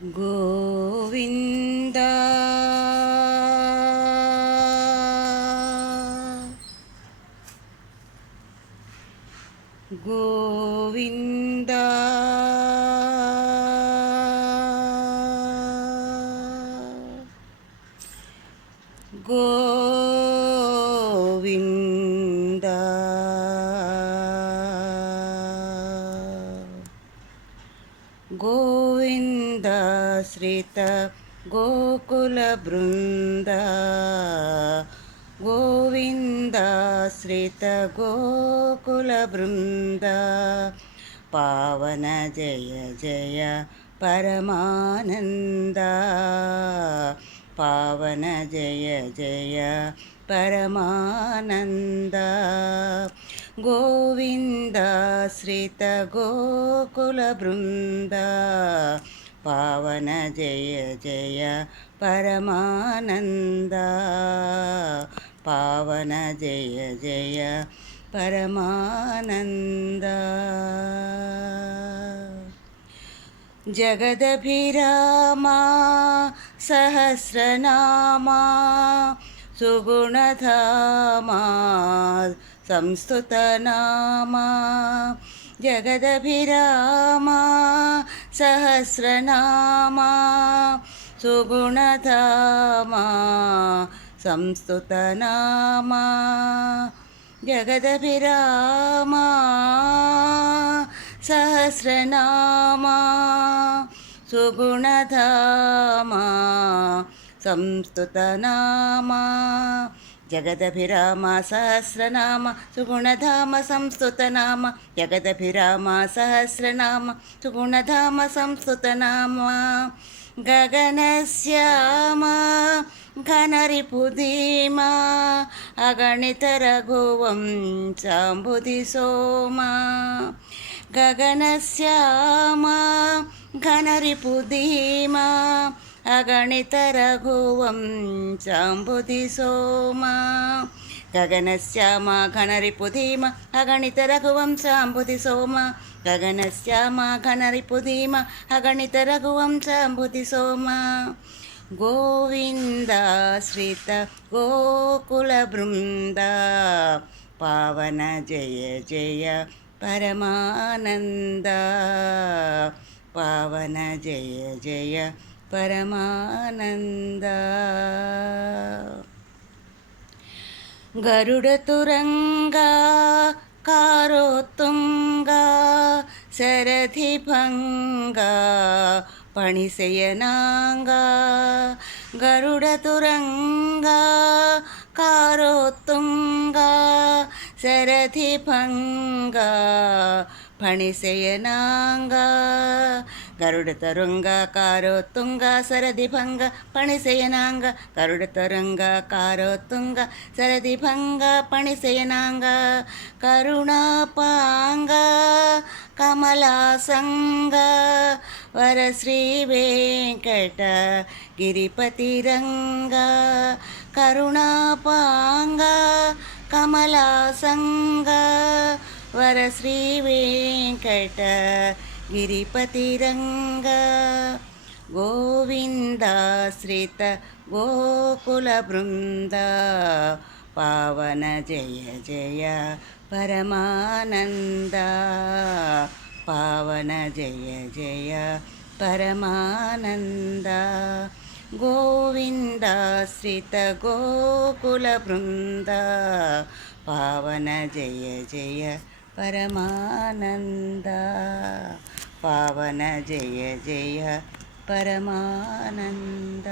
గోవింద గోవింద గోవింద గోవిందాశ్రిత గోకుల బృంద గోవిందాశ్రిత గోకుల బృంద పావన జయ జయ పరమానంద పావన జయ జయ పరమానంద గోవిందాశ్రిత గోకుల బృంద పావన జయ జయ పరమానంద పావన జయ జయ పరమానంద జగదభిరామా సహస్రనామా సుగుణధామా సంస్తుతనామా జగదభిరామా సహస్రనామా సుగుణధామా సంస్తుతనామా జగదభిరామా సహస్రనామా సుగుణధామా సంస్తుతనామా జగదభిరామ సహస్రనామ సుగుణధామ సంస్తుతనామ జగదభిరామ సహస్రనామ సుగుణధామ సంస్తుతనామ గగనశ్యామ ఘనరిపుధీమా అగణిత రఘువంశాంబుధి సోమా గగనశ్యామ ఘనరిపుధీమా అగణిత రఘువంశాంబుధి సోమా గగనశ్యామ ఘనరిపుధీమ అగణిత రఘువంశాంబుధి సోమా గగనశ్యామ ఘనరిపుధీమ అగణిత రఘువంశాంబుధి సోమా గోవిందాశ్రిత గోకుల బృంద పావన జయ జయ పరమానంద పావన జయ జయ పరమానంద గరుడతురంగా కారోత్తుంగా శరధిభంగా పణిశయనాంగా గరుడతురంగా కారోత్తుంగా శరధిభంగా ఫణిశయనాంగా గరుడతరుంగ కారోత్తుంగ సరదిభంగ ఫణిశయనాంగ గరుడతరుంగ కారోత్తుంగ సరదిభంగ ఫణిశయనాంగ కరుణాపాంగ కమలాసంగ వరశ్రీ వెంకట గిరిపతిరంగ కరుణాపాంగ కమలాసంగ వరశ్రీ వెంకట గిరిపతిరంగ గోవిందాశ్రిత గోకుల బృంద పావన జయ జయ పరమానంద పావన జయ జయ పరమానంద గోవిందాశ్రిత గోకుల బృంద పావన జయ జయ పరమానంద పావన జయ జయ పరమానంద.